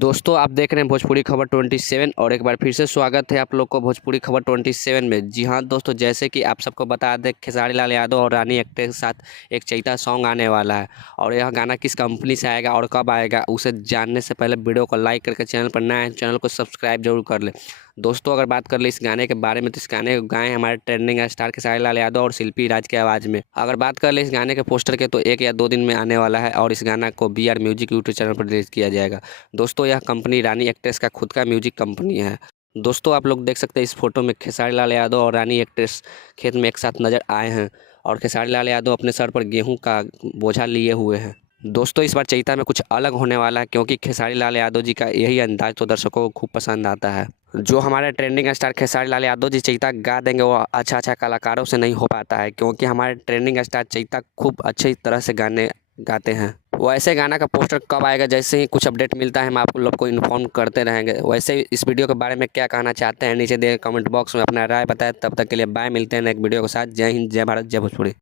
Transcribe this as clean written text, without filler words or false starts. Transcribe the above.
दोस्तों आप देख रहे हैं भोजपुरी खबर 27 और एक बार फिर से स्वागत है आप लोग को भोजपुरी खबर 27 में। जी हाँ दोस्तों, जैसे कि आप सबको बता दें, खेसारी लाल यादव और रानी एक्टर के साथ एक चैता सॉन्ग आने वाला है और यह गाना किस कंपनी से आएगा और कब आएगा उसे जानने से पहले वीडियो को लाइक करके चैनल पर नया है चैनल को सब्सक्राइब जरूर कर ले। दोस्तों अगर बात कर ले इस गाने के बारे में तो इस गाने को गाए हमारे ट्रेंडिंग स्टार खेसारी लाल यादव और शिल्पी राज की आवाज़ में। अगर बात कर ले इस गाने के पोस्टर के तो 1 या 2 दिन में आने वाला है और इस गाना को BR म्यूजिक यूट्यूब चैनल पर रिलीज किया जाएगा। दोस्तों यह कंपनी रानी एक्ट्रेस का खुद का म्यूजिक कंपनी है। दोस्तों आप लोग देख सकते हैं इस फोटो में खेसारी लाल यादव और रानी एक्ट्रेस खेत में एक साथ नजर आए हैं और खेसारी लाल यादव अपने सर पर गेहूं का बोझा लिए हुए हैं। दोस्तों इस बार चैता में कुछ अलग होने वाला है क्योंकि खेसारी लाल यादव जी का यही अंदाज तो दर्शकों को खूब पसंद आता है। जो हमारे ट्रेंडिंग स्टार खेसारी लाल यादव जी चैता गा देंगे वो अच्छा कलाकारों से नहीं हो पाता है, क्योंकि हमारे ट्रेंडिंग स्टार चैता खूब अच्छी तरह से गाने गाते हैं। वैसे गाना का पोस्टर कब आएगा, जैसे ही कुछ अपडेट मिलता है हम आप लोग को इन्फॉर्म करते रहेंगे। वैसे इस वीडियो के बारे में क्या कहना चाहते हैं नीचे दिए कमेंट बॉक्स में अपना राय बताएं। तब तक के लिए बाय, मिलते हैं नेक्स्ट वीडियो के साथ। जय हिंद, जय भारत, जय भोजपुरी।